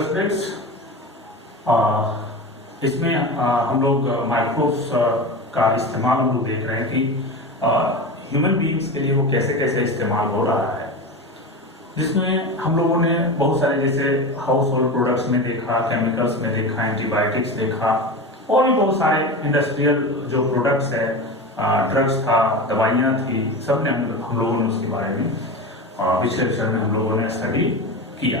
Students, इसमें हम लोग माइक्रोब्स का इस्तेमाल हम लोग देख रहे हैं कि ह्यूमन बीइंग्स के लिए वो कैसे कैसे इस्तेमाल हो रहा है, जिसमें हम लोगों ने बहुत सारे जैसे हाउस होल्ड प्रोडक्ट्स में देखा, केमिकल्स में देखा, एंटीबायोटिक्स देखा और भी बहुत सारे इंडस्ट्रियल जो प्रोडक्ट्स है, ड्रग्स था, दवाइयाँ थी, सब ने हम लोगों ने उसके बारे में पिछले लेक्चर में हम लोगों ने स्टडी किया।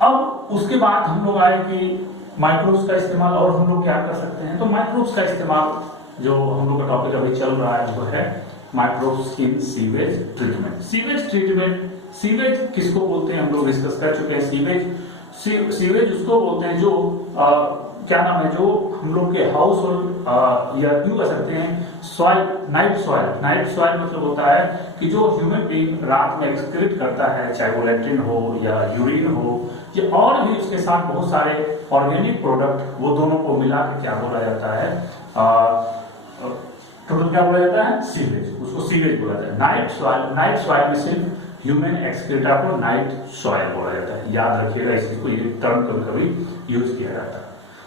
अब उसके बाद हम लोग आए कि माइक्रोब्स का इस्तेमाल और हम लोग क्या कर सकते हैं। तो माइक्रोब्स का इस्तेमाल जो हम लोग का टॉपिक अभी चल रहा है वो है microbes in sewage treatment. Sewage treatment, sewage किसको बोलते हैं हम लोग डिस्कस कर चुके हैं। सीवेज उसको बोलते हैं जो क्या नाम है, जो हम लोग के हाउस होल्ड या यूं कह सकते हैं soil, night soil. Night soil मतलब होता है कि जो ह्यूमन बीइंग रात में एक्सक्रीट करता है, चाहे वो लैट्रिन हो या यूरिन हो या और भी उसके साथ बहुत सारे ऑर्गेनिक प्रोडक्ट, वो दोनों को मिला के क्या बोला जाता है, टोटल क्या बोला जाता है, सीवेज। उसको सीवेज बोला जाता है। नाइट सॉइल में सिर्फ ह्यूमन एक्सक्रीटा को नाइट सॉइल बोला जाता है। याद रखिएगा, इसी को ये टर्म कभी कभी यूज किया जाता है।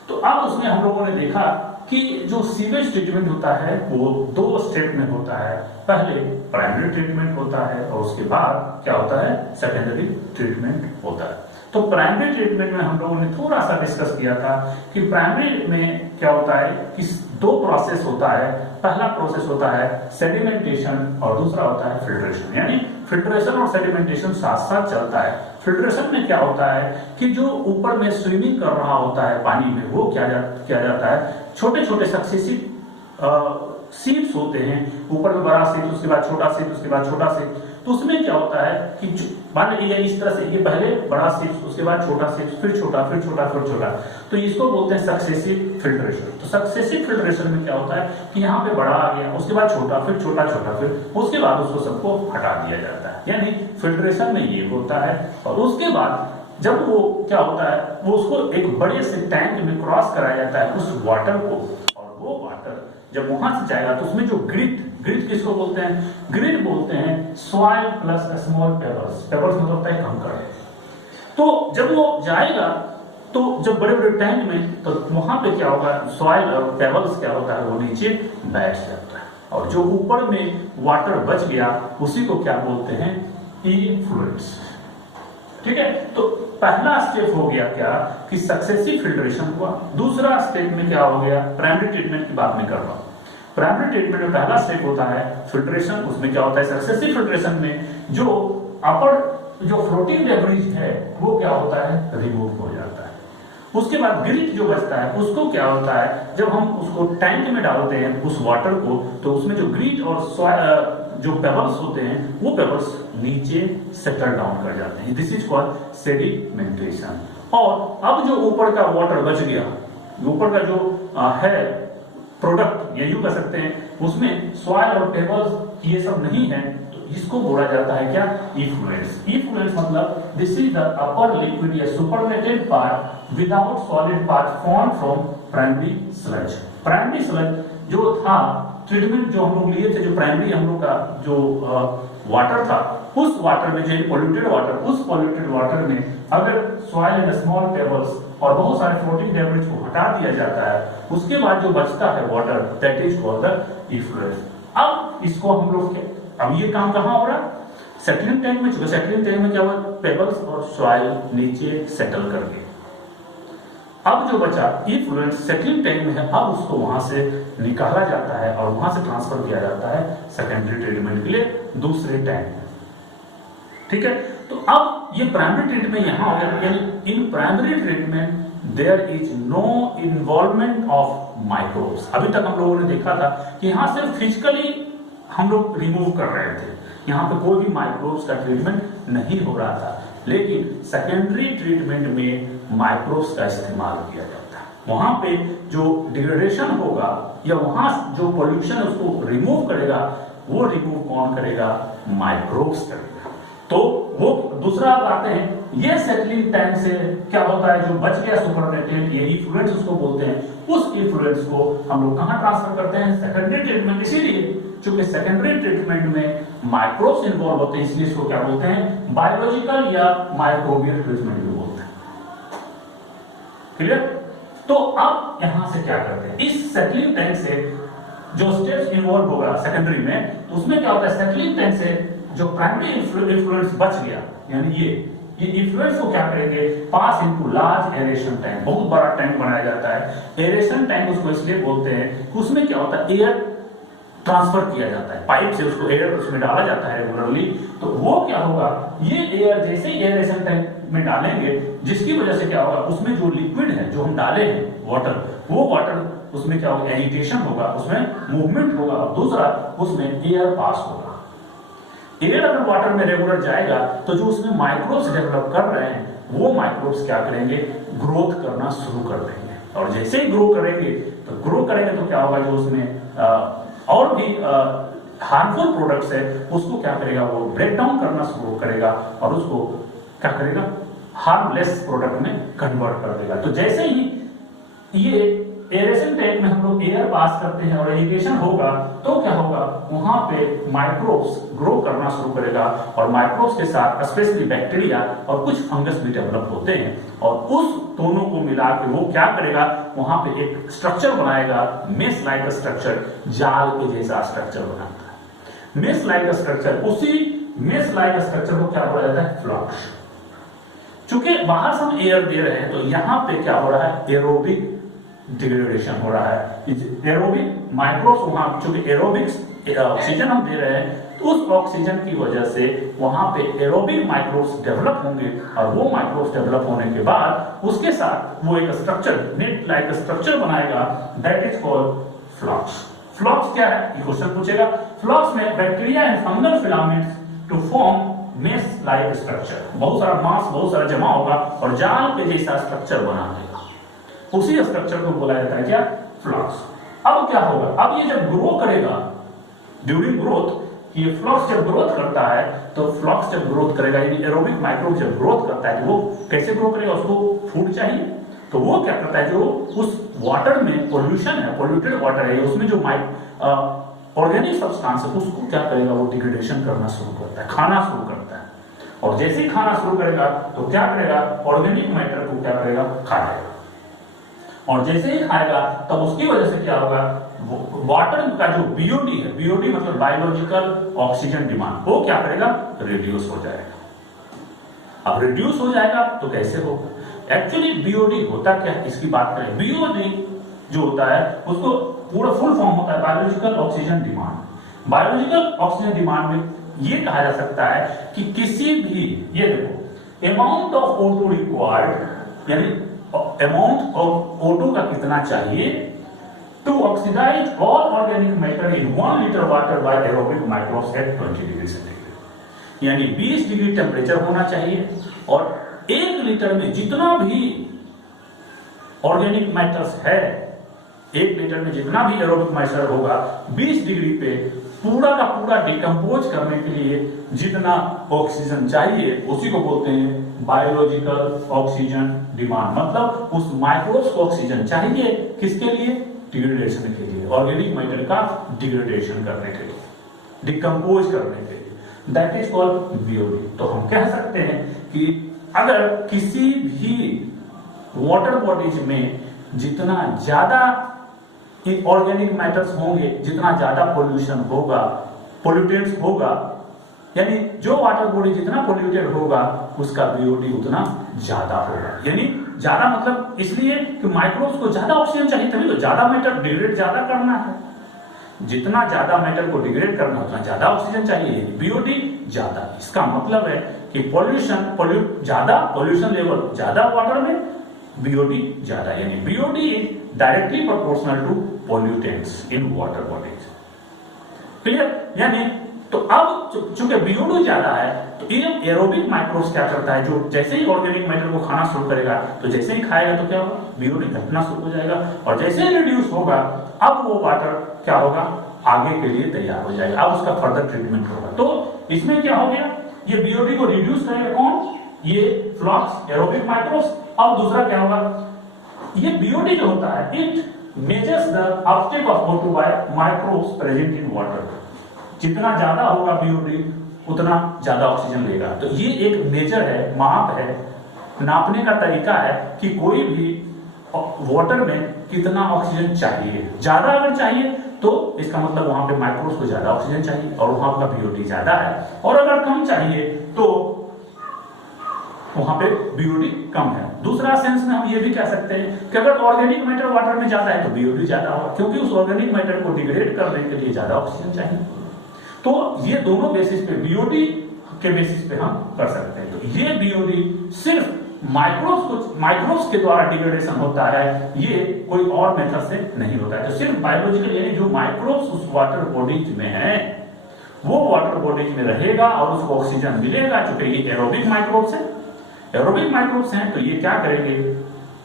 तो अब उसमें हम लोगों ने देखा कि जो सीवेज ट्रीटमेंट होता है वो दो स्टेप में होता है। पहले प्राइमरी ट्रीटमेंट होता है और उसके बाद क्या होता है, सेकेंडरी ट्रीटमेंट होता है। तो प्राइमरी ट्रीटमेंट में हम लोगों ने थोड़ा सा डिस्कस किया था कि प्राइमरी में क्या होता है कि दो प्रोसेस होता है। पहला प्रोसेस होता है सेडिमेंटेशन और दूसरा होता है फिल्ट्रेशन। यानी फिल्ट्रेशन और सेडिमेंटेशन साथ साथ चलता है। फिल्ट्रेशन में क्या होता है कि जो ऊपर में स्विमिंग कर रहा होता है पानी में, वो किया जाता है, छोटे छोटे सक्सेसिव सीप्स होते हैं। ऊपर में बड़ा सीप, उसके बाद छोटा सीप, उसके बाद छोटा सीप। तो उसमें क्या होता है कि मान लीजिए इस तरह से, ये पहले बड़ा सीप, उसके बाद छोटा सीप, फिर छोटा, फिर छोटा, फिर छोटा। तो इसको बोलते हैं सक्सेसिव फिल्ट्रेशन। तो सक्सेसिव फिल्ट्रेशन में क्या होता है कि यहाँ पे बड़ा आ गया, उसके बाद छोटा, फिर छोटा, छोटा, फिर उसके बाद उसको सबको हटा दिया जाता है। यानी फिल्ट्रेशन में ये होता है। और उसके बाद जब वो क्या होता है, वो उसको एक बड़े से टैंक में क्रॉस कराया जाता है उस वाटर को, और वो वाटर जब वहां से जाएगा तो उसमें जो ग्रिट किसको बोलते हैं, ग्रिट बोलते हैं soil plus small pebbles. Pebbles मतलब होता है कंकड़। तो जब वो जाएगा तो जब बड़े बड़े टैंक में, तो वहां पे क्या होगा, सॉइल और पेबल्स क्या होता है, वो नीचे बैठ जाता है और जो ऊपर में वाटर बच गया उसी को क्या बोलते हैं, इफ्लुएंस। ठीक है। तो पहला स्टेप हो गया क्या कि सक्सेसिव फिल्ट्रेशन हुआ। दूसरा स्टेप में क्या हो गया, प्राइमरी ट्रीटमेंट की बात नहीं कर रहा हूं। प्राइमरी ट्रीटमेंट में पहला स्टेप होता है फिल्ट्रेशन। उसमें क्या होता है, सक्सेसिव फिल्ट्रेशन में जो अपर जो फ्लोटिंग डेब्रिज है वो क्या होता है, रिमूव हो जाता है। उसके बाद ग्रिट जो बचता है उसको क्या होता है, जब हम उसको टैंक में डालते हैं उस वाटर को, तो उसमें जो ग्रिट और जो पेबल्स होते हैं वो पेबल्स नीचे सेटल डाउन कर जाते हैं। This is called sedimentation. और अब जो ऊपर का वाटर बच गया, ऊपर का जो है प्रोडक्ट, ये यूं कह सकते हैं, उसमें सॉइल और पेबल्स ये सब नहीं है, तो इसको बोला जाता है क्या, इफ्लुएंस। इफ्लुएंस मतलब this is the upper liquid या supernatant part without solid part formed from primary sludge. Primary sludge जो था, ट्रीटमेंट जो हम लोग लिए थे, जो प्राइमरी हम लोग का जो वाटर था, उस वाटर में जो पॉल्यूटेड वाटर, उस पॉल्यूटेड वाटर में अगर सॉइल एंड स्मॉल पेबल्स और बहुत सारे फ्लोटिंग डेब्रिज को हटा दिया जाता है, उसके बाद जो बचता है water, that is called the effluents. अब इसको हम लोग अब ये काम कहाँ हो रहा है, सेटलिंग टैंक में। चलो सेटलिंग टैंक में क्या हुआ, पेबल्स और सॉइल नीचे सेटल कर गए। अब जो बचा इफ्लुएंस सेटलिंग टैंक में है, अब उसको वहां से निकाला जाता है और वहां से ट्रांसफर किया जाता है सेकेंडरी ट्रीटमेंट के लिए दूसरे टैंक में। ठीक है। तो अब ये प्राइमरी ट्रीटमेंट यहां हो गया। यानी in primary treatment there is no involvement of microbes. अभी तक हम लोगों ने देखा था कि यहां सिर्फ फिजिकली हम लोग रिमूव कर रहे थे, यहां पे कोई भी माइक्रोब्स का ट्रीटमेंट नहीं हो रहा था। लेकिन सेकेंडरी ट्रीटमेंट में माइक्रोब्स का इस्तेमाल किया जाता है। वहां पे जो डिग्रेडेशन होगा या वहां जो पॉल्यूशन उसको रिमूव करेगा, वो रिमूव कौन करेगा, माइक्रोब्स करेगा। तो वो दूसरा आप आते हैं, ये सेटलिंग टैंक से क्या होता है, जो बच गया सुपरनेटेड, ये इफ्लुएंस उसको बोलते हैं, उस इफ्लुएंस को हम लोग कहां ट्रांसफर करते हैं, सेकेंडरी ट्रीटमेंट। इसीलिए चूंकि सेकेंडरी ट्रीटमेंट में माइक्रोब्स इन्वॉल्व होते हैं, इसलिए इसको क्या बोलते हैं, बायोलॉजिकल या माइक्रोबियल ट्रीटमेंट भी बोलते हैं। क्लियर? तो अब यहां से क्या करते हैं, इस सेटलिंग टैंक से जो स्टेप्स इन्वॉल्व होगा सेकेंडरी में, तो उसमें क्या होता है, सेटलिंग टैंक से जो प्राइमरी इन्फ्लुएंस बच गया, यानी ये इन्फ्लुएंस को क्या करेंगे, पास इनटू लार्ज एरेशन टैंक, बहुत बड़ा टैंक बनाया जाता है। एरेशन टैंक उसको इसलिए बोलते हैं कि उसमें क्या होता है, एयर ट्रांसफर किया जाता है, पाइप से उसको एयर उसमें डाला जाता है रेगुलरली। तो वो क्या होगा, ये एयर जैसे ही एरेशन टैंक में डालेंगे, जिसकी वजह से क्या होगा, उसमें जो लिक्विड है जो हम डाले हैं वाटर, वो वाटर उसमें क्या होगा, एजिटेशन होगा, उसमें मूवमेंट होगा, और दूसरा उसमें एयर पास होगा। एयर अगर वाटर में रेगुलर जाएगा तो जो उसमें माइक्रोब्स डेवलप कर रहे हैं, वो माइक्रोब्स क्या करेंगे, ग्रोथ करना शुरू कर देंगे। और जैसे ही ग्रो करेंगे तो क्या होगा, जो उसमें और भी हार्मफुल प्रोडक्ट्स है उसको क्या करेगा, वो ब्रेक डाउन करना शुरू करेगा और उसको क्या करेगा, हार्मलेस प्रोडक्ट में कन्वर्ट कर देगा। तो जैसे ही ये एरेशन टैंक में हम लोग एयर पास करते हैं और एजिटेशन होगा, तो क्या होगा, वहां पे माइक्रोब्स ग्रो करना शुरू करेगा, और माइक्रोब्स के साथ स्पेशली बैक्टीरिया और कुछ फंगस भी डेवलप होते हैं, और उस दोनों को मिला के वो क्या करेगा, वहां पे एक स्ट्रक्चर बनाएगा, मेश लाइक स्ट्रक्चर, जाल के जैसा स्ट्रक्चर बनाता है। मेश लाइक स्ट्रक्चर, उसी मेश लाइक स्ट्रक्चर को क्या बोला जाता है, फ्लक्स। चूंकि बाहर से हम एयर दे रहे हैं, तो यहां पे क्या हो रहा है, एरोबिक डिग्रेडेशन हो रहा है। एरोबिक माइक्रोब्स, वहां चूंकि एरोबिक्स ऑक्सीजन हम दे रहे हैं, तो उस ऑक्सीजन की वजह से वहां पे एरोबिक माइक्रोब्स डेवलप होंगे, और वो माइक्रोब्स डेवलप होने के बाद उसके साथ वो एक स्ट्रक्चर, नेट लाइक स्ट्रक्चर बनाएगा, that is called flux. Flux क्या है, ये क्वेश्चन पूछेगा। फ्लक्स में bacteria and fungal filaments to form mesh like structure, बहुत सारा मास बहुत सारा जमा होगा और जाल के जैसा स्ट्रक्चर बना देगा, उसी स्ट्रक्चर को बोला जाता है क्या, फ्लक्स। अब क्या होगा, अब ये जब ग्रो करेगा, ड्यूरिंग ग्रोथ, ये फ्लक्स जब ग्रोथ करता है, तो फ्लक्स जब ग्रोथ करेगा, यानी एरोबिक माइक्रोब जब ग्रोथ करता है, तो वो कैसे ग्रो करेगा, उसको फूड चाहिए, तो वो क्या करता है, जो उस वाटर में पोल्यूशन है, पोल्यूटेड वाटर है, उसमें जो ऑर्गेनिक सब्सटेंस है, उसको क्या करेगा, वो डिग्रेडेशन करना शुरू करता है, खाना शुरू करता है। और जैसे ही खाना शुरू करेगा तो क्या करेगा, ऑर्गेनिक मैटर को क्या करेगा, खाएगा, और जैसे ही खाएगा तब उसकी वजह से क्या होगा, वाटर का जो बीओडी है, बीओडी मतलब बायोलॉजिकल ऑक्सीजन डिमांड, वो क्या करेगा, रिड्यूस हो जाएगा। अब रिड्यूस हो जाएगा तो कैसे होगा, एक्चुअली बीओडी होता क्या है, इसकी बात करें। बीओडी जो होता है उसको पूरा फुल फॉर्म होता है biological oxygen demand. Biological oxygen demand में ये कहा जा सकता है कि किसी भी, ये देखो, अमाउंट ऑफ O2 रिक्वायर्ड, यानी अमाउंट ऑफ O2 का कितना चाहिए to oxidise all organic matter in 1 litre water by aerobic microbes at 20 degree centigrade, यानी 20 डिग्री टेम्परेचर होना चाहिए, और 1 लीटर में जितना भी ऑर्गेनिक मैटर्स है, 1 लीटर में जितना भी एरोबिक मैटर होगा, 20 डिग्री पे पूरा का पूरा डिकम्पोज करने के लिए जितना ऑक्सीजन चाहिए, उसी को बोलते हैं बायोलॉजिकल ऑक्सीजन डिमांड। मतलब उस माइक्रोब्स को ऑक्सीजन चाहिए, किसके लिए, डिग्रेडेशन के लिए, ऑर्गेनिक मैटर का डिग्रेडेशन करने के लिए, डिकम्पोज करने के लिए, दैट इज कॉल्ड बीओडी। तो हम कह सकते हैं कि अगर किसी भी वाटर बॉडीज में जितना ज्यादा ऑर्गेनिक मैटर्स होंगे, जितना ज्यादा पोल्यूशन होगा, पोल्यूटेंट्स होगा, यानी जो वाटर बॉडी जितना पोल्यूटेड होगा उसका बीओडी उतना ज्यादा होगा। यानी ज्यादा मतलब इसलिए कि माइक्रोब्स को ज्यादा ऑक्सीजन चाहिए, तभी तो ज्यादा मैटर डिग्रेड ज्यादा करना है, जितना ज्यादा मैटर को डिग्रेड करना उतना ज्यादा ऑक्सीजन चाहिए, बीओडी ज्यादा। इसका मतलब है कि ज्यादा पोल्यूशन लेवल ज्यादा वाटर में, बीओडी ज्यादा, यानी BOD is directly proportional to pollutants in water bodies. Clear? यानी तो अब चूंकि बीओडी ज्यादा है, तो ये एरोबिक माइक्रोब्स क्या करता है, जो जैसे ही ऑर्गेनिक मैटर को खाना शुरू करेगा, तो जैसे ही खाएगा तो क्या होगा, बीओडी घटना शुरू हो जाएगा, और जैसे ही रिड्यूस होगा, अब वो वाटर क्या होगा, आगे के लिए तैयार हो जाएगा, अब उसका फर्दर ट्रीटमेंट होगा। तो इसमें क्या हो गया, ये बीओडी को रिड्यूस करेगा कौन, ये फ्लक्स, एरोबिक माइक्रोब्स। अब दूसरा क्या होगा, ये बीओडी जो होता है, it measures the Uptake of O2 by microbes present in water. जितना ज्यादा होगा बीओडी उतना ज्यादा ऑक्सीजन लेगा। तो ये एक मेजर है, माप है, नापने का तरीका है कि कोई भी वाटर में कितना ऑक्सीजन चाहिए। ज्यादा अगर चाहिए तो इसका मतलब वहां पे माइक्रोब्स को ज्यादा ऑक्सीजन चाहिए और वहां का बीओडी ज्यादा है, और अगर कम चाहिए तो वहां पे बीओडी कम है। दूसरा सेंस में हम ये भी कह सकते हैं कि अगर ऑर्गेनिक मैटर वाटर में ज्यादा है तो बीओडी ज्यादा होगा, क्योंकि उस ऑर्गेनिक मैटर को डिग्रेड करने के लिए ज्यादा ऑक्सीजन चाहिए। तो ये दोनों बेसिस पे बीओडी के बेसिस पे हम कर सकते हैं। तो ये बीओडी सिर्फ माइक्रोब्स के द्वारा डिग्रेडेशन होता है, ये कोई और मेथड से नहीं होता है। तो सिर्फ बायोलॉजिकल यानी जो माइक्रोब्स उस वाटर बॉडीज में है वो वाटर बॉडीज में रहेगा और उसको ऑक्सीजन मिलेगा। चूंकि ये एरोबिक माइक्रोब्स है, एरोबिक माइक्रोब्स हैं तो ये क्या करेंगे,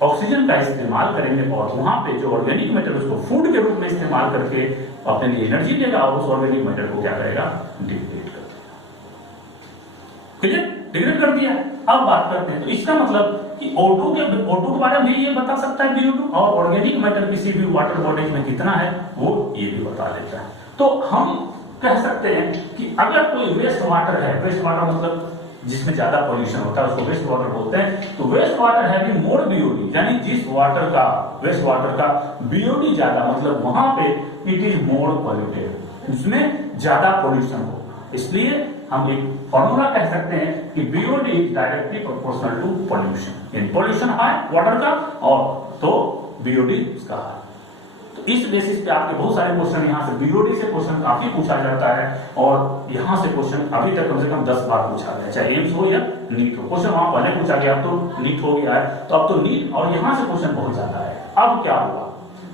ऑक्सीजन का इस्तेमाल करेंगे और वहां पे जो ऑर्गेनिक मैटर उसको फूड के रूप में इस्तेमाल करके अपने लिए एनर्जी लेगा और उस ऑर्गेनिक मैटर को क्या करेगा, डिग्रेड कर देगा। क्लियर, डिग्रेड कर दिया। अब बात करते हैं तो इसका मतलब कि O2 के बारे में ये बता सकता है BO2, और ऑर्गेनिक मैटर किसी भी वाटर बॉडीज में कितना है वो ये भी बता देता है। तो हम कह सकते हैं कि अगर कोई वेस्ट वाटर है, वेस्ट वाटर मतलब जिसमें ज्यादा पॉल्यूशन होता है उसको वेस्ट वाटर बोलते हैं, तो waste water having more BOD, यानी जिस वाटर का वेस्ट वाटर का बीओडी ज्यादा मतलब वहां पे इट इज मोर पॉल्यूटेड, उसमें ज्यादा पॉल्यूशन हो, इसलिए हम एक फॉर्मूला कह सकते हैं कि BOD is directly proportional to pollution, यानी पॉल्यूशन हाई वाटर का और तो बीओडी उसका हाई। तो इस बेसिस पे आपके बहुत सारे क्वेश्चन यहाँ से बीओडी से क्वेश्चन काफी पूछा जाता है, और यहाँ से क्वेश्चन अभी तक कम से कम 10 बार पूछा गया, चाहे एम्स हो या नीट हो। क्वेश्चन वहां पहले पूछा गया, अब तो नीट हो गया है, तो अब तो नीट और यहाँ से क्वेश्चन बहुत ज्यादा है। अब क्या हुआ,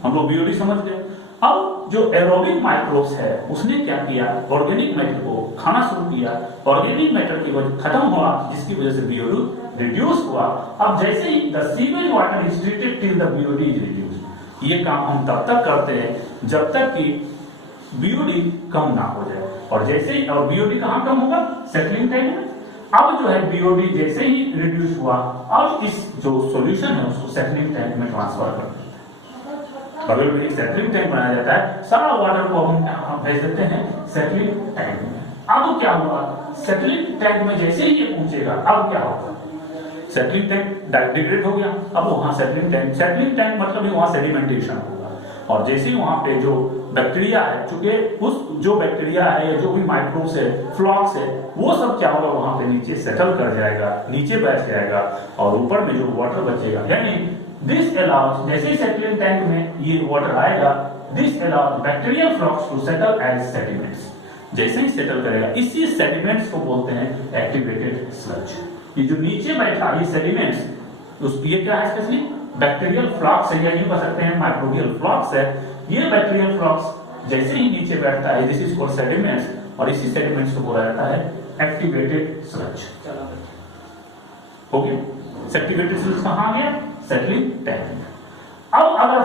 हम लोग बीओडी समझ गए। अब जो एरोबिक माइक्रोब्स है उसने क्या किया, ऑर्गेनिक मैटर को खाना शुरू किया, ऑर्गेनिक मैटर की वजह खत्म हुआ जिसकी वजह से बीओडी रिड्यूस हुआ। अब जैसे ही the sewage water is treated till the BOD is reduce, ये काम हम तब तक करते हैं जब तक कि बीओडी कम ना हो जाए, और जैसे ही और बीओडी कहाँ कम होगा, सेटलिंग टाइम में। अब जो है बीओडी जैसे ही रिड्यूस हुआ, अब इस जो सॉल्यूशन है उसको सेटलिंग टैंक में ट्रांसफर कर देते हैं। बगल में एक सेटलिंग टैंक बनाया जाता है, सारा वाटर को हम भेज देते हैं सेटलिंग टैंक में। अब क्या हुआ, सेटलिंग टैंक में जैसे ही ये पहुंचेगा अब क्या होगा, सेटलिंग टैंक डिग्रेड हो गया, अब वहां सेटलिंग टैंक मतलब वहां सेडिमेंटेशन होगा, और जैसे ही वहां पे जो बैक्टीरिया है, चूंकि उस जो बैक्टीरिया है या जो भी माइक्रोब्स है, फ्लॉक्स है, वो सब क्या होगा वहां पे नीचे सेटल कर जाएगा, नीचे बैठ जाएगा, और ऊपर में जो वाटर बचेगा, यानी दिस अलाउज, जैसे सेटलिंग टैंक में ये वाटर आएगा, this allows bacterial flocs to settle as sediments, जैसे ही सेटल करेगा इसी सेडिमेंट्स को बोलते हैं एक्टिवेटेड स्लज। ये जो नीचे बैठा ये सेडिमेंट्स, ये क्या है, स्पेशली बैक्टीरियल फ्लॉक्स है, या यूं कह सकते हैं माइक्रोबियल फ्लॉक्स है। ये बैक्टीरियल फ्लॉक्स जैसे ही नीचे बैठता है, दिस इज कॉल्ड सेडिमेंट्स, और इसी सेडिमेंट्स को बोला जाता है एक्टिवेटेड स्लज। हो गया, एक्टिवेटेड स्लज कहां गया, सेटलिंग टैंक। अब अगर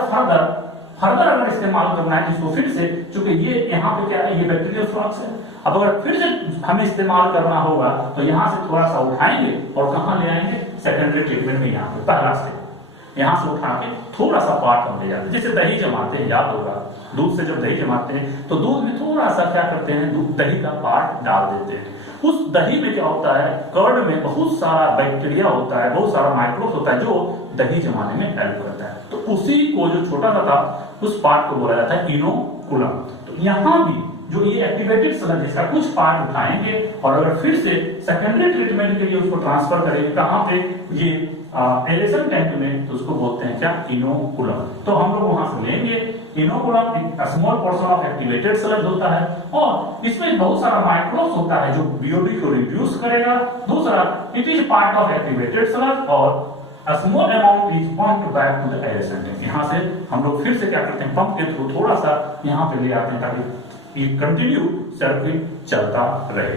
फर्दर अगर इस्तेमाल करना है इसको फिर से, चूंकि ये यहाँ पे क्या है, ये बैक्टीरियल फ्लॉक्स है, अब अगर फिर से हमें इस्तेमाल करना होगा तो यहाँ से थोड़ा सा उठाएंगे और कहाँ ले आएंगे, सेकेंडरी ट्रीटमेंट में, यहाँ पे पहला स्टेप, यहाँ से उठा के थोड़ा सा पार्ट हम ले जाते हैं। जैसे दही जमाते हैं, याद होगा, दूध से जब दही जमाते हैं तो दूध में थोड़ा सा क्या करते हैं, दही का पार्ट डाल देते हैं। उस दही में क्या होता है, कर्ड में बहुत सारा बैक्टीरिया होता है, बहुत सारा माइक्रोब्स होता है जो दही जमाने में हेल्प करता है। तो उसी को जो छोटा सा था उस पार्ट को बोला जाता है इनोकुलम। तो यहाँ भी जो ये एक्टिवेटेड स्लज इसका कुछ पार्ट उठाएंगे और अगर फिर से सेकेंडरी ट्रीटमेंट के लिए उसको ट्रांसफर करेंगे कहाँ पे, ये एरेशन टैंक में, तो उसको बोलते हैं क्या, इनोकुलम। तो हम लोग वहां से लेंगे इनोकुलम, एक small portion of activated sludge होता है और इसमें बहुत सारा माइक्रोब्स होता है जो बीओडी को रिड्यूस करेगा। दूसरा, it is part of activated sludge और a small amount is pumped back to the aeration tank। यहाँ से हम लोग फिर से क्या करते हैं, पंप के थ्रू थोड़ा सा यहाँ पे ले आते हैं ताकि ये कंटिन्यू सर्किट चलता रहे।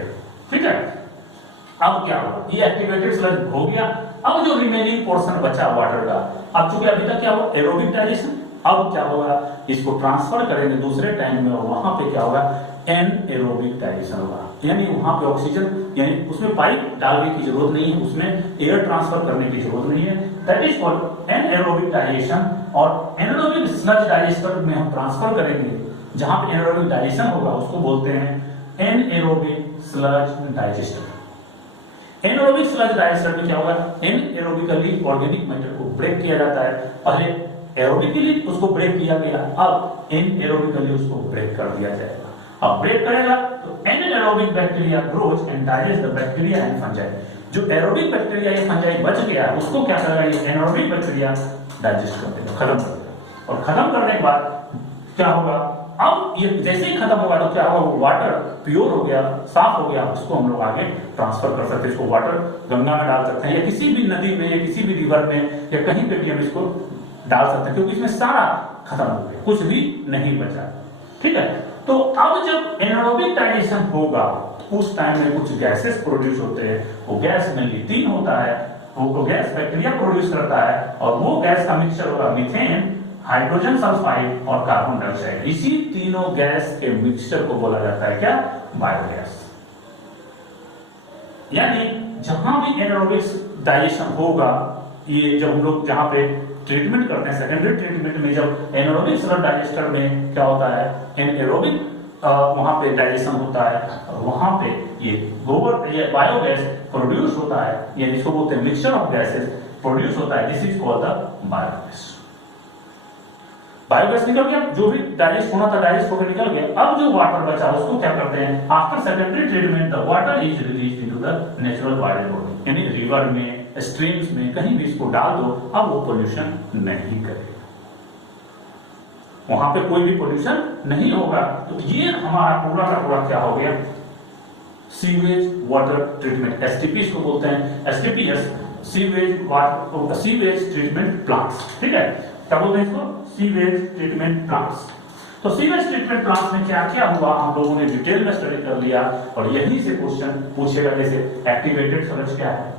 ठीक है, अब क्या होगा, ये एक्टिवेटेड स्लज हो गया। अब जो रिमेनिंग पोर्शन बचा वाटर का, अब चूंकि अभी तक क्या हुआ, एरोबिक डाइजेशन, अब क्या होगा, इसको ट्रांसफर करेंगे दूसरे टैंक में और वहां पे क्या होगा, एनएरोबिक डाइजेशन होगा, यानी वहां पे ऑक्सीजन, यानी उसमें पाइप डालने की जरूरत नहीं है, उसमें एयर ट्रांसफर करने की जरूरत नहीं है, that is called anaerobic digestion. और एनारोबिक स्लज डाइजेस्टर में हम ट्रांसफर करेंगे, जहां पे एनारोबिक डाइजेशन होगा उसको बोलते हैं anaerobic sludge digester. Anaerobic sludge digester में क्या होगा, एनारोबिकली ऑर्गेनिक मैटर को ब्रेक किया जाता है। पहले एरोबिकली उसको ब्रेक किया गया, अब एनारोबिकली उसको ब्रेक कर दिया जाएगा। अब ब्रेक करेगा तो anaerobic bacteria grows and digest the bacteria and fungi. जो एरोबिक बैक्टीरिया या फंजाई बच गया उसको क्या करेगा, ये एनारोबिक बैक्टीरिया डाइजेस्ट कर देगा, खत्म कर देगा। और खत्म करने के बाद क्या होगा, अब ये जैसे ही खत्म होगा तो क्या होगा, वो वाटर प्योर हो गया, साफ हो गया, उसको हम लोग आगे ट्रांसफर कर सकते हैं। इसको वाटर गंगा में डाल सकते हैं या किसी भी नदी में या किसी भी रिवर में या कहीं पे भी हम इसको डाल सकते हैं, क्योंकि इसमें सारा खत्म हो गया, कुछ भी नहीं बचा। ठीक है, तो अब जब एनारोबिक डाइजेशन होगा उस टाइम में कुछ गैसेस प्रोड्यूस होते हैं। वो गैस में मीथेन होता है, वो गैस बैक्टीरिया प्रोड्यूस करता है और वो गैस का मिक्सचर होगा मीथेन, हाइड्रोजन सल्फाइड और कार्बन डाइऑक्साइड। इसी तीनों गैस के मिक्सचर को बोला जाता है क्या, बायोगैस। यानी जहां भी एनारोबिक डाइजेशन होगा, ये जब हम लोग जहां पे ट्रीटमेंट करते हैं सेकेंडरी ट्रीटमेंट में, जब एनारोबिक स्लज डाइजेस्टर में क्या होता है, एनारोबिक वहां पे डाइजेशन होता है और वहां पे ये गोबर ये बायोगैस प्रोड्यूस होता है, यानी इसको बोलते हैं मिक्सचर ऑफ गैसेस प्रोड्यूस होता है। This is called the biogas. Biogas निकल गया, जो भी डाइजेस्ट होना था डाइजेस्ट होकर निकल गया। अब जो वाटर बचा उसको क्या करते हैं, after secondary treatment the water is released into the natural body, यानी रिवर में, स्ट्रीम्स में, कहीं भी इसको डाल दो, अब वो पोल्यूशन नहीं करेगा, वहां पे कोई भी पोल्यूशन नहीं होगा। तो ये हमारा पूरा का पूरा क्या हो गया, सीवेज वाटर ट्रीटमेंट, एसटीपी इसको बोलते हैं, एसटीपीएस, सीवेज ट्रीटमेंट प्लांट्स। ठीक है, क्या बोलते हैं इसको, सीवेज ट्रीटमेंट प्लांट्स। तो सीवेज ट्रीटमेंट प्लांट्स में क्या क्या हुआ हम लोगों ने डिटेल में स्टडी कर लिया और यहीं से क्वेश्चन पूछेगा, जैसे एक्टिवेटेड स्लज क्या है,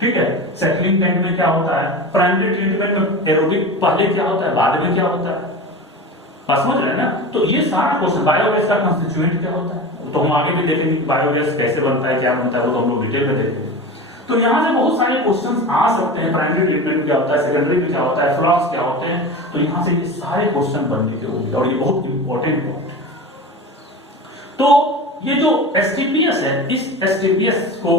ठीक है, सेटलिंग टैंक में क्या होता है, प्राइमरी ट्रीटमेंट में एरोबिक पहले क्या होता है, बाद में क्या होता है, बात समझ रहे हैं ना। तो ये सारा क्वेश्चन, बायोगैस का कंस्टिट्यूएंट क्या होता है, तो हम आगे भी देखेंगे कि बायोगैस कैसे बनता है, क्या बनता है, वो तो हम लोग डिटेल में देखेंगे। तो यहाँ से बहुत सारे क्वेश्चंस आ सकते हैं, प्राइमरी ट्रीटमेंट क्या होता है, सेकेंडरी में क्या होता है, फ्लॉक्स क्या होते हैं, तो यहाँ से ये सारे क्वेश्चन बनने के उम्मीद और ये बहुत इंपॉर्टेंट पॉइंट। तो ये जो एसटीपीएस है, इस एसटीपीएस को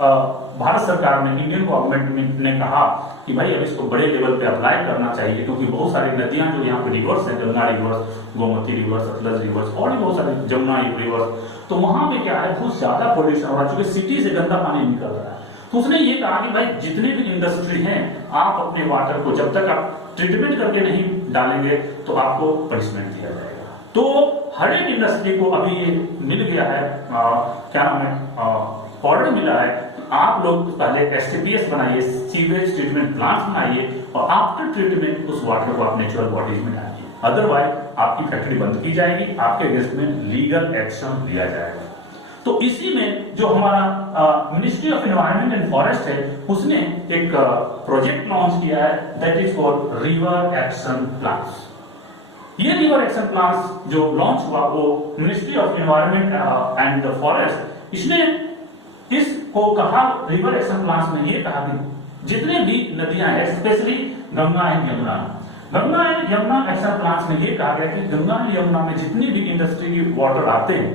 भारत सरकार ने, इंडियन गवर्नमेंट ने कहा कि भाई अब इसको बड़े लेवल पे अप्लाई करना चाहिए, क्योंकि बहुत सारी नदियां जो यहाँ पे रिवर्स है, Ganga reverse, Gomti reverse, Sutlej reverse और भी बहुत सारे, जमुना रिवर्स, तो वहां पे क्या है, बहुत ज्यादा पोल्यूशन हो रहा है, चूंकि सिटी से गंदा पानी निकल रहा है। तो उसने ये कहा कि भाई जितने भी इंडस्ट्री हैं, आप अपने वाटर को जब तक आप ट्रीटमेंट करके नहीं डालेंगे तो आपको पनिशमेंट दिया जाएगा। तो हर एक इंडस्ट्री को अभी ये मिल गया है, क्या नाम है, ऑर्डर मिला है, आप लोग पहले एसटीपीएस बनाइए, सीवेज ट्रीटमेंट प्लांट बनाइए और आफ्टर ट्रीटमेंट उस वाटर को आप नेचुरल बॉडीज में डालिए, अदरवाइज आपकी फैक्ट्री बंद की जाएगी, आपके अगेंस्ट में लीगल एक्शन लिया जाएगा। तो इसी में जो हमारा ministry of environment and forest है, उसने एक प्रोजेक्ट लॉन्च किया है, that is called river action plans. ये रिवर एक्शन प्लान्स जो लॉन्च हुआ वो ministry of environment and forest, इसने इसको कहा, रिवर एक्शन प्लान्स में ये कहा कि जितने भी नदियां हैं, specially Ganga and Yamuna, Ganga and Yamuna action plans में ये कहा गया कि गंगा एंड यमुना में जितनी भी इंडस्ट्री की वाटर आते हैं,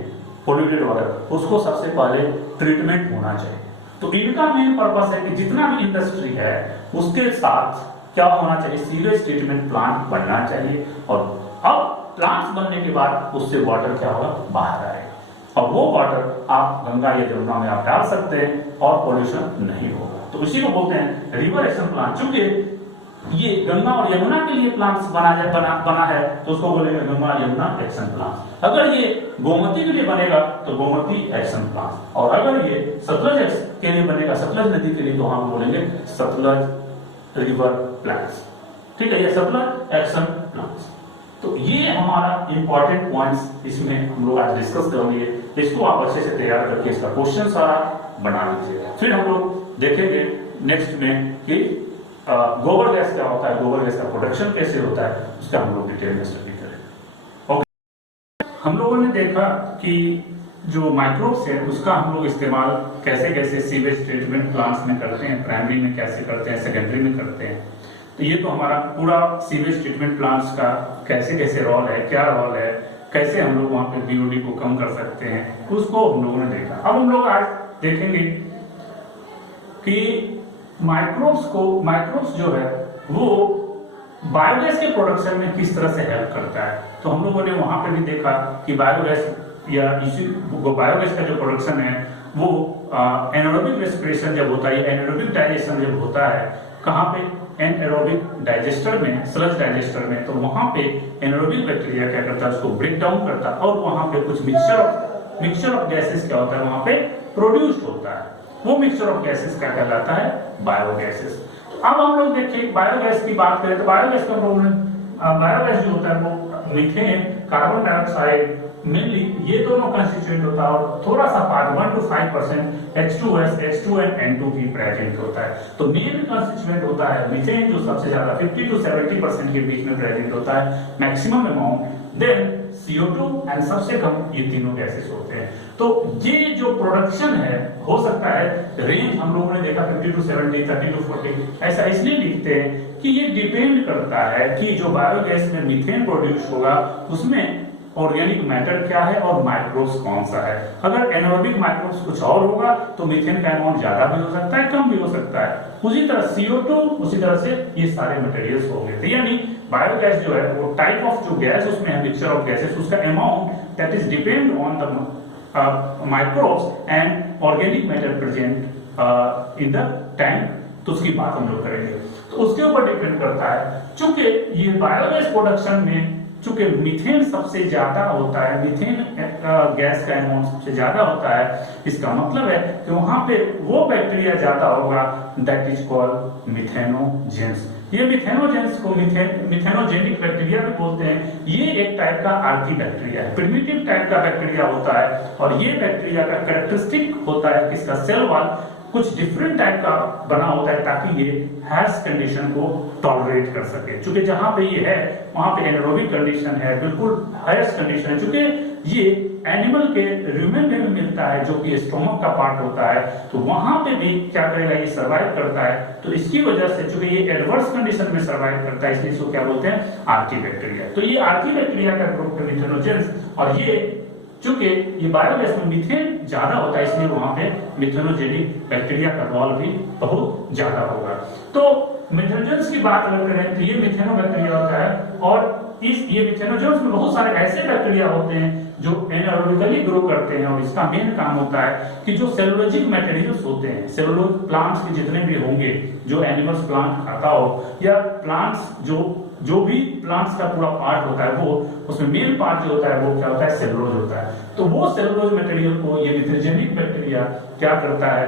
पोल्यूटेड वाटर, उसको सबसे पहले ट्रीटमेंट होना चाहिए। तो इनका मेन पर्पस है कि जितना भी इंडस्ट्री है उसके साथ क्या होना चाहिए, सीवेज ट्रीटमेंट प्लांट बनना चाहिए, और अब प्लांट्स बनने के बाद उससे वाटर क्या होगा, बाहर आएगा और वो वाटर आप गंगा या जमुना में आप डाल सकते हैं और पोल्यूशन नहीं होगा। तो इसी को बोलते हैं रिवर एक्शन प्लान। चूंकि ये गंगा और यमुना के लिए प्लांट्स बना है तो उसको बोलेंगे गंगा यमुना एक्शन प्लान। अगर ये गोमती के लिए बनेगा तो गोमती एक्शन प्लान, और अगर ये सतलज के लिए बनेगा, सतलज नदी के लिए, तो हम बोलेंगे सतलज रिवर प्लांट्स। ठीक है, ये सतलज एक्शन प्लांट्स। तो ये हमारा इंपॉर्टेंट पॉइंट्स इसमें हम लोग आज डिस्कस करेंगे। इसको आप अच्छे से तैयार करके इसका क्वेश्चन सारा बना लीजिएगा। फिर हम लोग देखेंगे नेक्स्ट में कि गोबर गैस क्या होता है, गोबर गैस का प्रोडक्शन कैसे होता है, उसका हम लोग डिटेल में स्टडी करेंगे। ओके, हम लोगों ने देखा कि जो माइक्रोब्स है उसका हम लोग इस्तेमाल कैसे कैसे सीवेज ट्रीटमेंट प्लांट्स में करते हैं, प्राइमरी में कैसे करते हैं, सेकेंडरी में करते हैं। तो ये तो हमारा पूरा सीवेज ट्रीटमेंट प्लांट्स का कैसे कैसे रोल है, क्या रोल है, कैसे हम लोग वहां पे बीओडी को कम कर सकते हैं, उसको हम लोगों ने देखा। अब हम लोग आज देखेंगे कि माइक्रोब्स जो है वो बायोगैस के प्रोडक्शन में किस तरह से हेल्प करता है। तो हम लोगों ने वहां पे भी देखा कि बायोगैस का जो प्रोडक्शन है वो एनारोबिक रेस्पिरेशन जब होता है, एनारोबिक डाइजेशन जब होता है, कहाँ पे एनारोबिक डाइजेस्टर में, स्लज डाइजेस्टर में, तो वहां पे एनारोबिक बैक्टीरिया क्या करता है, उसको ब्रेक डाउन करता है और वहां पे कुछ मिक्सचर ऑफ गैसेस क्या होता है वहां पे प्रोड्यूस्ड होता है। वो मिक्सचर ऑफ गैसेस क्या कहलाता है, बायोगैसेस। अब हम लोग देखिए बायोगैस की बात करें तो बायोगैस जो होता है वो मीथेन, कार्बन डाइऑक्साइड, मेनली ये दोनों कंस्टिट्यूएंट होता है और थोड़ा सा part 1 to 5% H2S, H2N, N2 भी प्रेजेंट होता है। तो मेन कंस्टिट्यूएंट होता है मीथेन जो सबसे ज्यादा 50 to 70% के बीच में प्रेजेंट होता है, maximum amount, then CO2 and सबसे कम ये तीनों गैसेस होते हैं। तो ये जो प्रोडक्शन है हो सकता है रेंज हम लोगों ने देखा 50 to 70, 30 to 40, ऐसा इसलिए लिखते हैं कि ये डिपेंड करता है कि जो बायोगैस में मीथेन प्रोड्यूस होगा उसमें ऑर्गेनिक मैटर क्या है और माइक्रोब्स कौन सा है। अगर एनारोबिक माइक्रोब्स कुछ और होगा तो मीथेन का अमाउंट ज्यादा भी हो सकता है, कम भी हो सकता है। उसी तरह CO2, उसी तरह से ये सारे मटेरियल्स हो गए थे। यानी बायोगैस जो है वो टाइप ऑफ जो गैस उसमें है, मिक्सचर ऑफ गैसेस, उसका amount that is depend on the microbes and organic matter present in the tank. तो उसकी बात हम लोग करेंगे। तो उसके ऊपर डिपेंड करता है, चूंकि ये बायोगैस प्रोडक्शन में चूंकि मीथेन सबसे ज्यादा होता है, मीथेन गैस का अमाउंट सबसे ज्यादा होता है, इसका मतलब है कि वहां पे वो बैक्टीरिया ज्यादा होगा दैट इज कॉल्ड मिथेनोजेंस। ये मिथेनोजेंस को मिथेनोजेनिक बैक्टीरिया भी बोलते हैं। ये एक टाइप का आर्की बैक्टीरिया है, प्रिमिटिव टाइप का बैक्टीरिया होता है और ये बैक्टीरिया का कैरेक्टरिस्टिक होता है कि इसका सेल वॉल कुछ डिफरेंट टाइप का बना होता है ताकि ये हैश कंडीशन को टॉलरेट कर सके। चूंकि जहां पे ये है वहां पे एनारोबिक कंडीशन है, बिल्कुल हैश कंडीशन है। चूंकि ये एनिमल के रूमेन में मिलता है जो कि स्टोमक का पार्ट होता है, तो वहां पे भी क्या करेगा, ये सर्वाइव करता है। तो इसकी वजह से चूंकि ये एडवर्स कंडीशन में सर्वाइव करता है, इसलिए इसको क्या बोलते हैं, आर्की बैक्टीरिया। तो ये आर्की बैक्टीरिया का ग्रुप है मिथेनोजेंस, और ये चूंकि ये बायोगैस में मीथेन ज्यादा होता है इसलिए वहां पे मिथेनोजेनिक बैक्टीरिया का रोल भी बहुत ज्यादा होगा। तो मिथेनोजेंस की बात अगर करें तो ये मिथेनो बैक्टीरिया होता है और ये मिथेनोजेंस में बहुत सारे ऐसे बैक्टीरिया होते हैं जो एनारोबिकली ग्रो करते हैं और इसका मेन काम होता है कि जो सेलुलोजिक मटेरियल्स होते हैं, सेलुलोज प्लांट्स के जितने भी होंगे जो एनिमल्स प्लांट खाता हो या प्लांट्स जो भी प्लांट्स का पूरा पार्ट होता है वो उसमें मेन पार्ट जो होता है वो क्या होता है, सेलुलोज होता है। तो वो सेलुलोज मटेरियल को ये मिथेनोजेनिक बैक्टीरिया क्या करता है,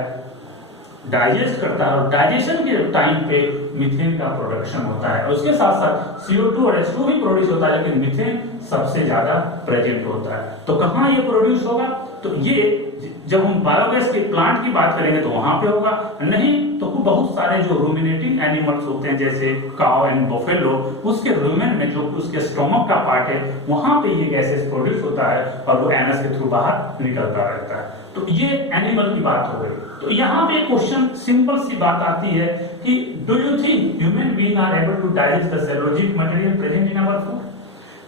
डाइजेस्ट करता है और डाइजेशन के टाइम पे मीथेन का प्रोडक्शन होता है और उसके साथ साथ CO2 और H2 भी प्रोड्यूस होता है, लेकिन मीथेन सबसे ज्यादा प्रेजेंट होता है। तो कहाँ ये प्रोड्यूस होगा, तो ये जब हम बायोगैस के प्लांट की बात करेंगे तो वहां पे होगा, नहीं तो बहुत सारे जो रूमिनेटिंग एनिमल्स होते हैं जैसे काउ एंड बफेलो, उसके रूमेन में जो उसके स्टोमक का पार्ट है वहां पे ये गैसेस प्रोड्यूस होता है और वो एनस के थ्रू बाहर निकलता रहता है। तो ये एनिमल की बात हो गई। तो यहाँ पे क्वेश्चन सिंपल सी बात आती है कि do you think human being are able to digest the cellulosic material present in our food?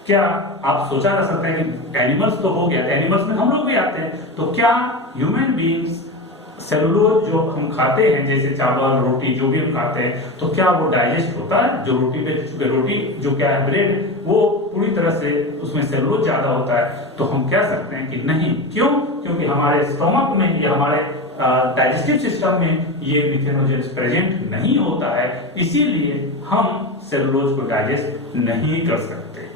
क्या आप सोचा जा सकता है कि एनिमल्स तो हो गया, एनिमल्स में हम लोग भी आते हैं, तो क्या ह्यूमन बीइंग्स सेलुलोज जो हम खाते हैं जैसे चावल रोटी जो भी हम खाते हैं, तो क्या वो डाइजेस्ट होता है? जो रोटी जो क्या है ब्रेड, वो पूरी तरह से उसमें सेलुलोज ज्यादा होता है, तो हम कह सकते हैं कि नहीं। क्यों? क्योंकि हमारे स्टोमक में या हमारे डाइजेस्टिव सिस्टम में ये मिथेनोजेंस प्रेजेंट नहीं होता है, इसीलिए हम सेलुलोज को डाइजेस्ट नहीं कर सकते।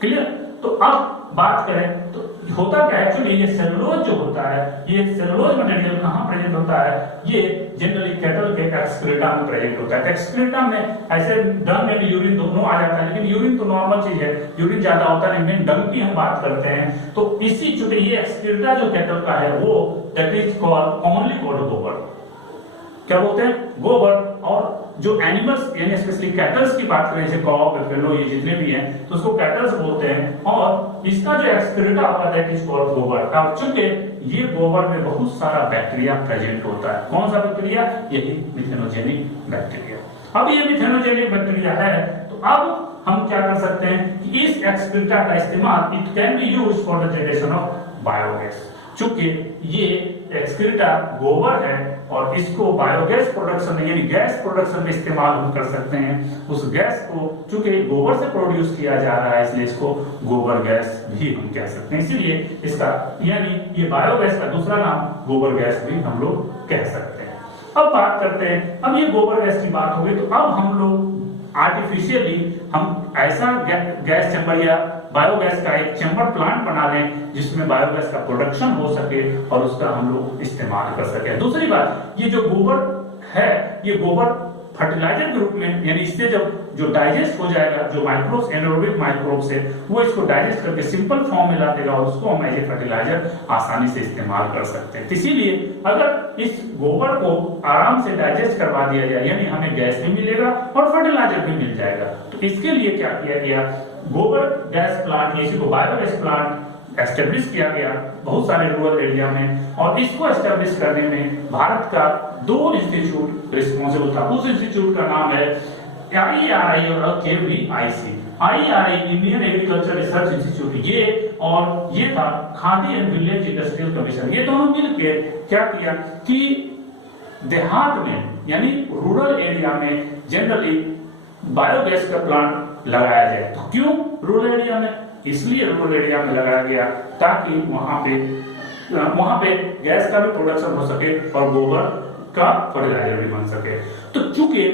क्लियर? तो अब बात करें तो होता क्या है, एक्चुअली ये सेलुलोज जो होता है, ये सेलुलोज मटेरियल कहाँ प्रेजेंट होता है, ये जनरली कैटल के एक्सक्रीटा में प्रेजेंट होता है। एक्सक्रीटा में ऐसे डंग में भी यूरिन दोनों आ जाता है, लेकिन यूरिन तो नॉर्मल चीज है, यूरिन ज्यादा होता है, लेकिन डंग की हम बात करते हैं। तो इसी चूंकि ये एक्सक्रीटा जो कैटल का है वो that is called commonly called गोबर, क्या बोलते हैं, गोबर। और जो एनिमल्स यानी स्पेशली कैटल्स की बात करें जैसे कॉ, बफेलो, ये जितने भी हैं तो उसको कैटल्स बोलते हैं और इसका जो एक्सक्रीटा होता है दैट इज कॉल्ड गोबर। अब चूंकि ये गोबर में बहुत सारा बैक्टीरिया प्रेजेंट होता है, कौन सा बैक्टीरिया, यही मिथेनोजेनिक बैक्टीरिया। अब ये मिथेनोजेनिक बैक्टीरिया है तो अब हम क्या कर सकते हैं कि इस एक्सक्रीटा का इस्तेमाल it can be used for the generation of biogas. चूंकि ये एक्सक्रीटा गोबर है और इसको बायोगैस प्रोडक्शन में यानी गैस प्रोडक्शन में इस्तेमाल हम कर सकते हैं। उस गैस को चूंकि गोबर से प्रोड्यूस किया जा रहा है इसलिए इसको गोबर गैस भी हम कह सकते हैं, इसीलिए इसका यानी ये बायोगैस का दूसरा नाम गोबर गैस भी हम लोग कह सकते हैं। अब बात करते हैं, अब ये गोबर गैस की बात हो गई तो अब हम लोग आर्टिफिशियली हम ऐसा गैस चैम्बर या बायोगैस का एक चैम्बर प्लांट बना लें जिसमें बायोगैस का प्रोडक्शन हो सके और उसका हम लोग इस्तेमाल कर सके। दूसरी बात, ये जो गोबर है ये गोबर फर्टिलाइजर के रूप में यानी इससे जब जो डाइजेस्ट हो जाएगा, जो माइक्रोब्स एनारोबिक माइक्रोब्स है वो इसको डाइजेस्ट करके सिंपल फॉर्म में ला देगा और उसको हम एज ए फर्टिलाइजर आसानी से इस्तेमाल कर सकते हैं। इसीलिए अगर इस गोबर को आराम से डाइजेस्ट करवा दिया जाए यानी हमें गैस भी मिलेगा और फर्टिलाइजर भी मिल जाएगा। तो इसके लिए क्या किया गया, गोबर गैस प्लांट इसी को बायोगैस प्लांट एस्टेब्लिश किया गया बहुत सारे रूरल एरिया में, और इसको एस्टेब्लिश करने में भारत का 2 इंस्टीट्यूट रिस्पॉन्सिबल था। उस इंस्टीट्यूट का नाम है IRI और KVIC। IRI Indian agriculture research institute ये, और ये था khadi and village industrial commission. ये दोनों मिलकर क्या किया कि देहात में यानी रूरल एरिया में जनरली बायोगैस का प्लांट लगाया जाए। तो क्यों रूरल एरिया में? इसलिए रूरल एरिया में लगाया गया ताकि वहां पे गैस का भी प्रोडक्शन हो सके और गोबर का फर्टिलाइजर भी बन सके। तो चूंकि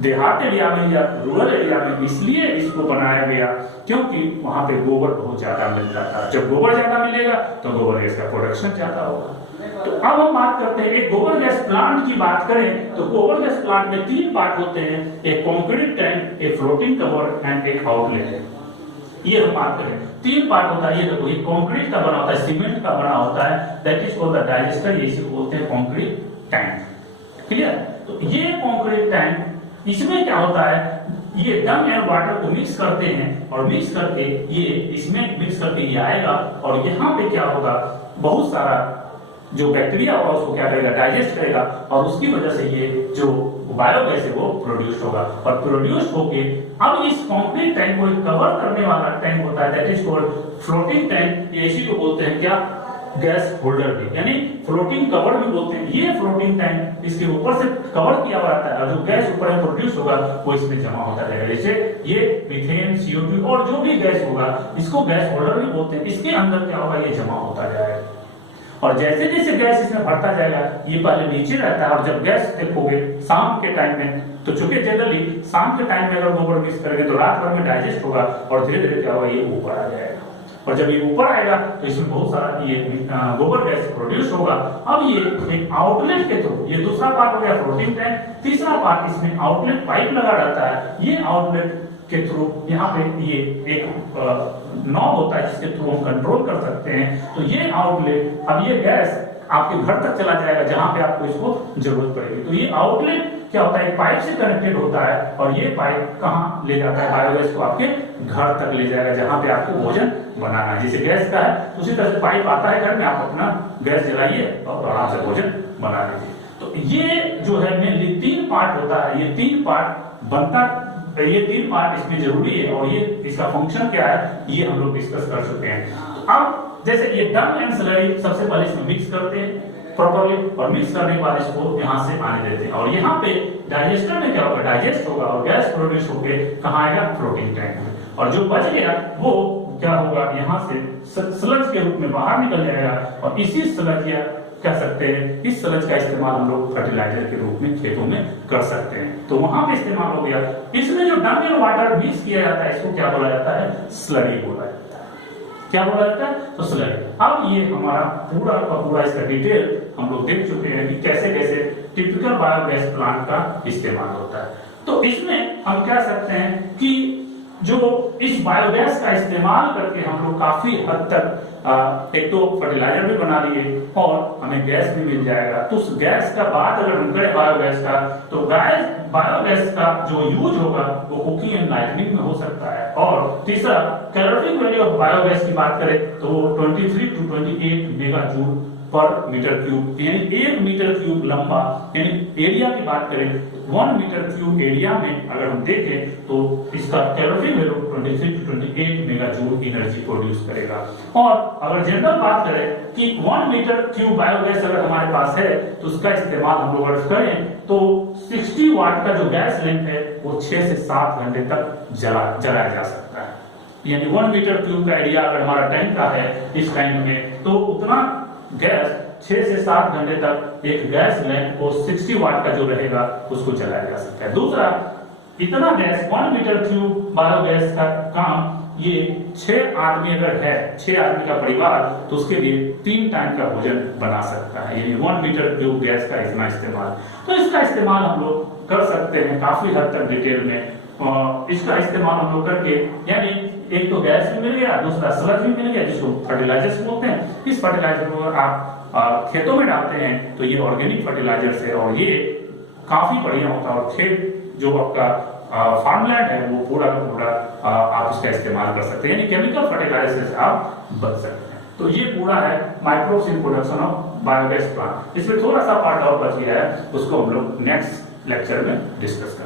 देहात एरिया में या रूरल एरिया में इसलिए इसको बनाया गया क्योंकि वहां पे गोबर बहुत ज्यादा मिलता था। जब गोबर ज्यादा मिलेगा तो गोबर गैस का प्रोडक्शन ज्यादा होगा। तो अब हम बात करते हैं एक गोबर गैस प्लांट की बात करें तो गोबर गैस प्लांट में 3 पार्ट होते हैं, एक कंक्रीट टैंक, एक फ्लोटिंग कवर एंड एक आउटलेट। ये हम बात करें 3 पार्ट होता है। ये देखो, ये कंक्रीट का बना होता है, सीमेंट का बना होता है, that is called the digester, इसी को बोलते हैं कंक्रीट टैंक। क्लियर? तो ये कंक्रीट टैंक, इसमें क्या होता है, ये डंग एंड वाटर को मिक्स करते हैं और मिक्स करके ये इसमें मिक्स करके ये आएगा और यहाँ पे क्या होगा, बहुत सारा जो बैक्टीरिया होगा उसको क्या करेगा, डाइजेस्ट करेगा और उसकी वजह से ये जो बायोगैस है वो प्रोड्यूस होगा। और प्रोड्यूस होके अब इस कंक्रीट टैंक को कवर करने वाला टैंक होता है, that is called floating tank. ये इसी को बोलते हैं क्या, गैस होल्डर भी, यानी फ्लोटिंग कवर भी बोलते हैं। ये फ्लोटिंग टैंक इसके ऊपर से कवर किया हुआ रहता है और जो गैस ऊपर में प्रोड्यूस होगा वो इसमें जमा होता रहेगा। जैसे ये मीथेन, CO2 और जो भी गैस होगा इसको गैस होल्डर भी बोलते हैं। इसके अंदर क्या होगा, ये जमा होता जाएगा और जैसे जैसे गैस इसमें भरता जाएगा ये पहले नीचे रहता है और जब गैस देखोगे शाम के टाइम में, तो चूंकि जनरली शाम के टाइम में अगर गोबर मिक्स करेंगे तो रात भर में डाइजेस्ट होगा और धीरे धीरे क्या होगा, ये ऊपर आ जाएगा और जब ये ऊपर आएगा तो इसमें बहुत सारा ये गोबर गैस प्रोड्यूस होगा। अब ये एक आउटलेट के थ्रू, ये दूसरा पार्ट हो गया फ्लोटिंग टैंक। तीसरा पार्ट, इसमें आउटलेट पाइप लगा रहता है। ये आउटलेट के थ्रू यहाँ पे ये एक नॉब होता है जिसके थ्रू हम कंट्रोल कर सकते हैं। तो ये आउटलेट, अब ये गैस आपके घर तक चला जाएगा जहां पे आपको इसको जरूरत पड़ेगी। तो ये आउटलेट क्या होता है, एक पाइप से कनेक्टेड होता है और ये पाइप कहाँ ले जाता है, बायोगैस को आपके घर तक ले जाएगा जहां पे आपको भोजन बनाना है। जैसे गैस का है उसी तरह से पाइप आता है घर में, आप अपना गैस जलाइए और आराम से भोजन बना लीजिए। तो ये जो है मेनली 3 पार्ट होता है, ये 3 पार्ट बनता, ये 3 पार्ट इसमें जरूरी है और ये इसका फंक्शन क्या है ये हम लोग डिस्कस कर चुके हैं। अब जैसे ये डंग एंड स्लरी, सबसे पहले इसमें मिक्स करते हैं प्रॉपर्ली और मिक्स करने के बाद इसको यहाँ से आने देते हैं और यहाँ पे डाइजेस्टर में क्या होगा, डाइजेस्ट होगा और गैस प्रोड्यूस होके कहाँ आएगा, फ्लोटिंग टैंक में। और जो बच गया वो क्या होगा, यहाँ से स्लज के रूप में बाहर निकल जाएगा और इसी स्लज या कह सकते हैं इस स्लज का इस्तेमाल हम लोग फर्टिलाइजर के रूप में खेतों में कर सकते हैं। तो वहां पे इस्तेमाल हो गया। इसमें जो डंग एंड वाटर मिक्स किया जाता है इसको क्या बोला जाता है, स्लरी बोला जाता है। क्या बोला जाता है, तो स्लरी। अब ये हमारा पूरा का पूरा इसका डिटेल हम लोग देख चुके हैं कि कैसे कैसे टिपिकल बायोगैस प्लांट का इस्तेमाल होता है। तो इसमें हम कह सकते हैं कि जो इस बायोगैस का इस्तेमाल करके हम लोग काफी हद तक एक तो फर्टिलाइजर भी बना लिए और हमें गैस भी मिल जाएगा। तो उस गैस का बात अगर हम करें बायोगैस का, तो बायोगैस का जो यूज होगा वो कुकिंग एंड लाइटनिंग में हो सकता है। और तीसरा कैलोरीफिक वैल्यू ऑफ बायोगैस की बात करें तो 23 to 28 मेगा जूल पर मीटर क्यूब, यानी 1 मीटर क्यूब लंबा, यानी एरिया की बात करें 1 मीटर क्यूब एरिया में अगर हम देखें तो इसका calorie value 23 to 28 mega joule energy produce करेगा। और अगर जनरल बात करें कि 1 मीटर क्यूब बायोगैस अगर हमारे पास है तो उसका इस्तेमाल हम लोग अगर करें तो 60 वाट का जो गैस लेंथ है वो 6 से 7 घंटे तक जलाया जा सकता है। यानी 1 मीटर क्यूब का एरिया अगर हमारा टैंक का है इस टैंक में तो उतना गैस 6 से 7 घंटे तक एक गैस लेंथ और 60 वाट का जो रहेगा उसको जलाया जा सकता है। दूसरा, इतना गैस 1 मीटर क्यूब बायोगैस का काम ये 6 आदमी अगर है, 6 आदमी का परिवार, तो उसके लिए 3 टाइम का भोजन बना सकता है। यानी 1 मीटर क्यूब गैस का इतना इस्तेमाल, तो इसका इस्तेमाल हम लोग कर सकते हैं काफी हद तक डिटेल में। इसका इस्तेमाल हम लोग करके, यानी एक तो गैस भी मिल गया, दूसरा स्लज भी मिल गया जिसको फर्टिलाइजर्स बोलते हैं। इस फर्टिलाइजर को आप खेतों में डालते हैं तो ये ऑर्गेनिक फर्टिलाइजर्स है और ये काफी बढ़िया होता है। और खेत जो आपका फार्मलैंड है वो पूरा का पूरा आप इसका इस्तेमाल कर सकते हैं, यानी केमिकल फर्टिलाइजर से आप बच सकते हैं। तो ये पूरा है microbes in production of biogas plant. इसमें थोड़ा सा पार्ट और बच गया है, उसको हम लोग नेक्स्ट लेक्चर में डिस्कस करेंगे।